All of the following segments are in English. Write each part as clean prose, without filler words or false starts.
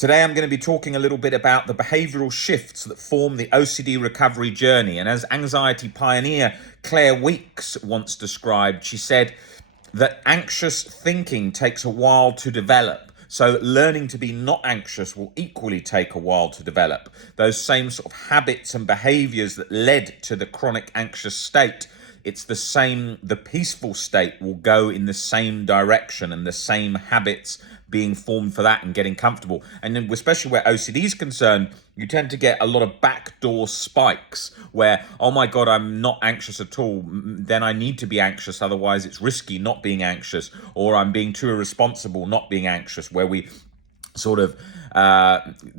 Today I'm going to be talking a little bit about the behavioural shifts that form the OCD recovery journey. And as anxiety pioneer Claire Weekes once described, she said that anxious thinking takes a while to develop. So learning to be not anxious will equally take a while to develop. Those same sort of habits and behaviours that led to the chronic anxious state, it's the same, the peaceful state will go in the same direction, and the same habits being formed for that and getting comfortable. And then especially where OCD is concerned, you tend to get a lot of backdoor spikes where, oh my God, I'm not anxious at all. Then I need to be anxious. Otherwise it's risky not being anxious, or I'm being too irresponsible not being anxious, where we sort of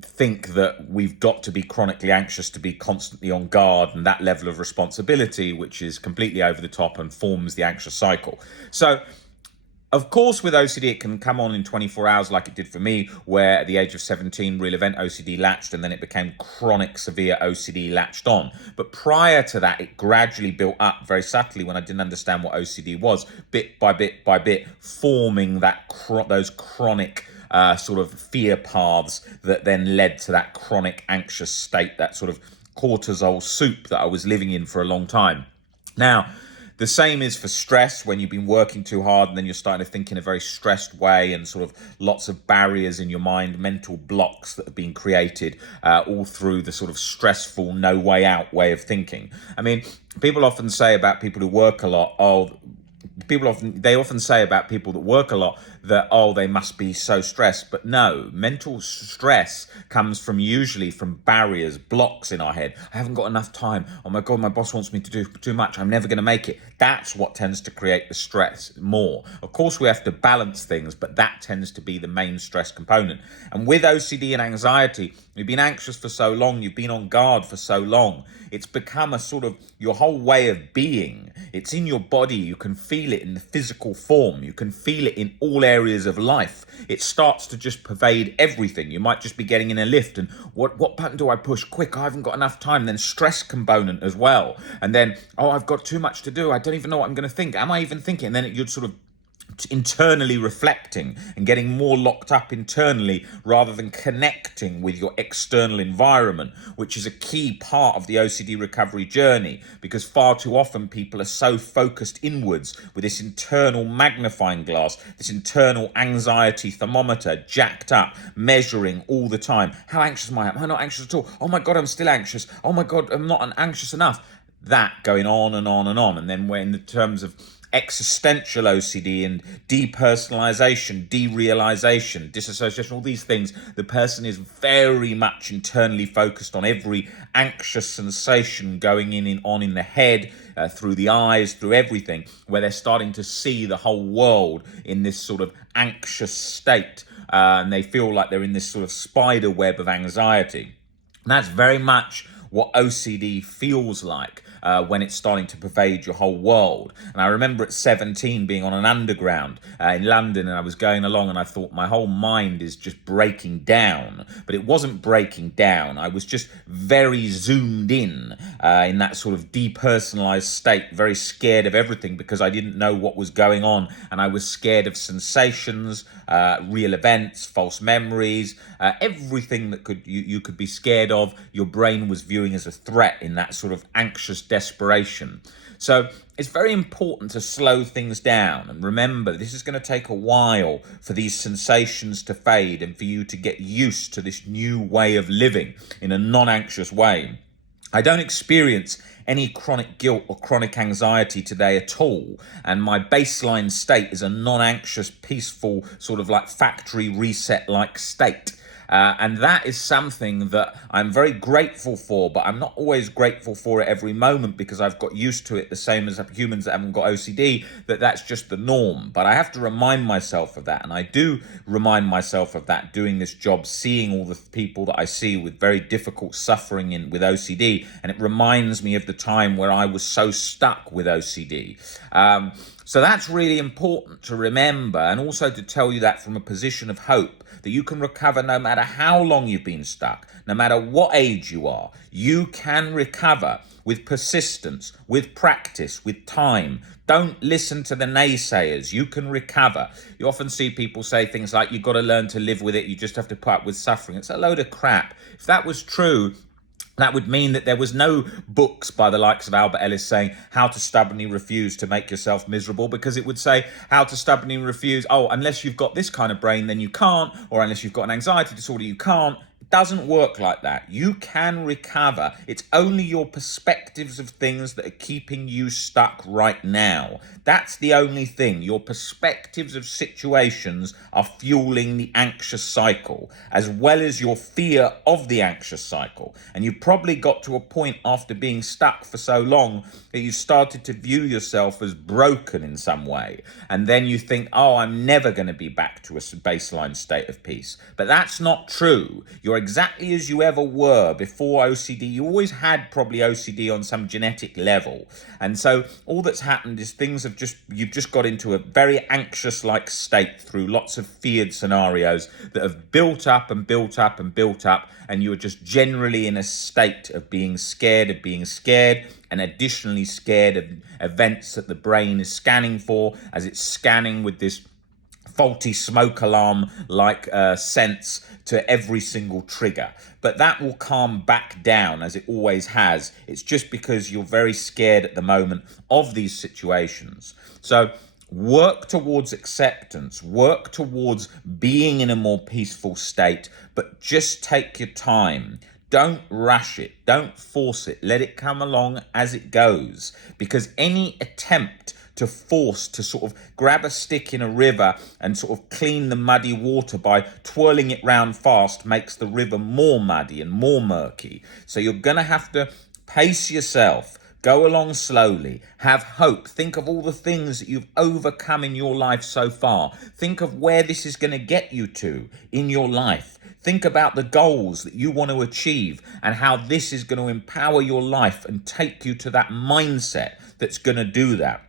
think that we've got to be chronically anxious to be constantly on guard, and that level of responsibility, which is completely over the top and forms the anxious cycle. So of course, with OCD, it can come on in 24 hours like it did for me, where at the age of 17, real event OCD latched, and then it became chronic severe OCD latched on. But prior to that, it gradually built up very subtly when I didn't understand what OCD was, bit by bit by bit, forming that those chronic sort of fear paths that then led to that chronic anxious state, that sort of cortisol soup that I was living in for a long time. Now, the same is for stress. When you've been working too hard and then you're starting to think in a very stressed way, and sort of lots of barriers in your mind, mental blocks that have been created all through the sort of stressful, no way out way of thinking. I mean, people often say about people who work a lot, they often say about people that work a lot that, oh, they must be so stressed. But no, mental stress comes from usually from barriers, blocks in our head. I haven't got enough time. Oh my God, my boss wants me to do too much. I'm never going to make it. That's what tends to create the stress more. Of course, we have to balance things, but that tends to be the main stress component. And with OCD and anxiety, you've been anxious for so long, you've been on guard for so long, it's become a sort of your whole way of being. It's in your body. You can feel it in the physical form. You can feel it in all areas of life. It starts to just pervade everything. You might just be getting in a lift and what button do I push? Quick, I haven't got enough time. Then stress component as well. And then, oh, I've got too much to do. I don't even know what I'm going to think. Am I even thinking? And then you'd sort of internally reflecting and getting more locked up internally rather than connecting with your external environment, which is a key part of the OCD recovery journey, because far too often people are so focused inwards with this internal magnifying glass, this internal anxiety thermometer jacked up, measuring all the time. How anxious am I? Am I not anxious at all? Oh my God, I'm still anxious. Oh my God, I'm not anxious enough. That going on and on and on. And then when in the terms of existential OCD and depersonalization, derealization, disassociation, all these things, the person is very much internally focused on every anxious sensation going on in the head, through the eyes, through everything, where they're starting to see the whole world in this sort of anxious state, and they feel like they're in this sort of spider web of anxiety. And that's very much what OCD feels like when it's starting to pervade your whole world. And I remember at 17 being on an underground in London, and I was going along and I thought my whole mind is just breaking down. But it wasn't breaking down. I was just very zoomed in that sort of depersonalized state, very scared of everything because I didn't know what was going on. And I was scared of sensations, real events, false memories, everything that you could be scared of, your brain was viewing as a threat in that sort of anxious desperation. So it's very important to slow things down and remember this is going to take a while for these sensations to fade and for you to get used to this new way of living in a non-anxious way. I don't experience any chronic guilt or chronic anxiety today at all. And my baseline state is a non-anxious, peaceful, sort of like factory reset-like state. And that is something that I'm very grateful for, but I'm not always grateful for it every moment because I've got used to it, the same as humans that haven't got OCD, that's just the norm. But I have to remind myself of that, and I do remind myself of that doing this job, seeing all the people that I see with very difficult suffering with OCD, and it reminds me of the time where I was so stuck with OCD. So that's really important to remember, and also to tell you that from a position of hope, that you can recover no matter how long you've been stuck, no matter what age you are. You can recover with persistence, with practice, with time. Don't listen to the naysayers. You can recover. You often see people say things like, you've got to learn to live with it, you just have to put up with suffering. It's a load of crap. If that was true, that would mean that there was no books by the likes of Albert Ellis saying how to stubbornly refuse to make yourself miserable, because it would say how to stubbornly refuse, oh, unless you've got this kind of brain, then you can't, or unless you've got an anxiety disorder, you can't. It doesn't work like that. You can recover. It's only your perspectives of things that are keeping you stuck right now. That's the only thing. Your perspectives of situations are fueling the anxious cycle, as well as your fear of the anxious cycle. And you probably got to a point after being stuck for so long that you started to view yourself as broken in some way. And then you think, oh, I'm never going to be back to a baseline state of peace. But that's not true. You're exactly as you ever were before OCD. You always had probably OCD on some genetic level. And so all that's happened is you've just got into a very anxious-like state through lots of feared scenarios that have built up and built up and built up. And you're just generally in a state of being scared, and additionally scared of events that the brain is scanning for, as it's scanning with this faulty smoke alarm like sense to every single trigger. But that will calm back down, as it always has. It's just because you're very scared at the moment of these situations. So work towards acceptance, work towards being in a more peaceful state, but just take your time. Don't rush it. Don't force it. Let it come along as it goes. Because any attempt to force to sort of grab a stick in a river and sort of clean the muddy water by twirling it round fast makes the river more muddy and more murky. So you're going to have to pace yourself. Go along slowly. Have hope. Think of all the things that you've overcome in your life so far. Think of where this is going to get you to in your life. Think about the goals that you want to achieve and how this is going to empower your life and take you to that mindset that's going to do that.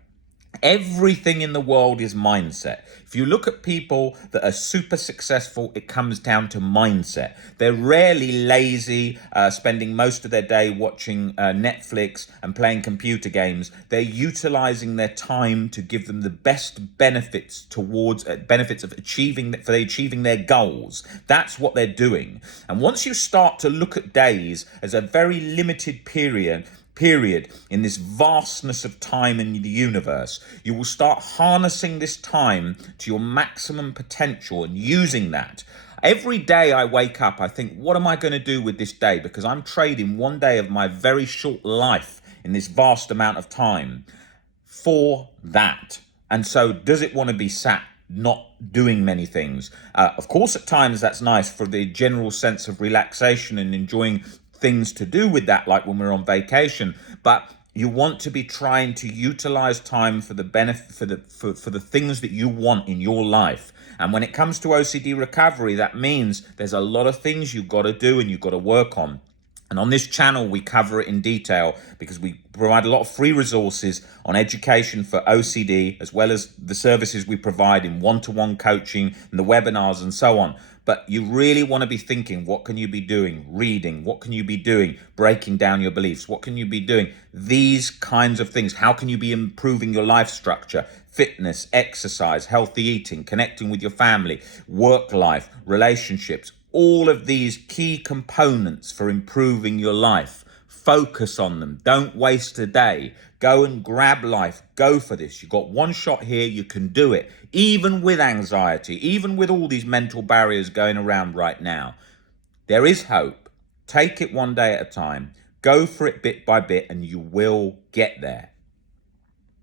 Everything in the world is mindset. If you look at people that are super successful, it comes down to mindset. They're rarely lazy, spending most of their day watching Netflix and playing computer games. They're utilizing their time to give them the best benefits towards benefits of achieving their goals. That's what they're doing. And once you start to look at days as a very limited period in this vastness of time in the universe, you will start harnessing this time to your maximum potential and using that. Every day I wake up, I think, what am I going to do with this day? Because I'm trading one day of my very short life in this vast amount of time for that. And so does it want to be sat not doing many things? Of course, at times that's nice for the general sense of relaxation and enjoying things to do with that, like when we're on vacation. But you want to be trying to utilize time for the benefit, for the things that you want in your life. And when it comes to OCD recovery, that means there's a lot of things you've got to do and you've got to work on. And on this channel, we cover it in detail because we provide a lot of free resources on education for OCD, as well as the services we provide in one-to-one coaching and the webinars and so on. But you really want to be thinking, what can you be doing? Reading. What can you be doing? Breaking down your beliefs. What can you be doing? These kinds of things. How can you be improving your life structure? Fitness, exercise, healthy eating, connecting with your family, work life, relationships. All of these key components for improving your life. Focus on them. Don't waste a day. Go and grab life. Go for this. You've got one shot here. You can do it. Even with anxiety, even with all these mental barriers going around right now, there is hope. Take it one day at a time. Go for it bit by bit and you will get there.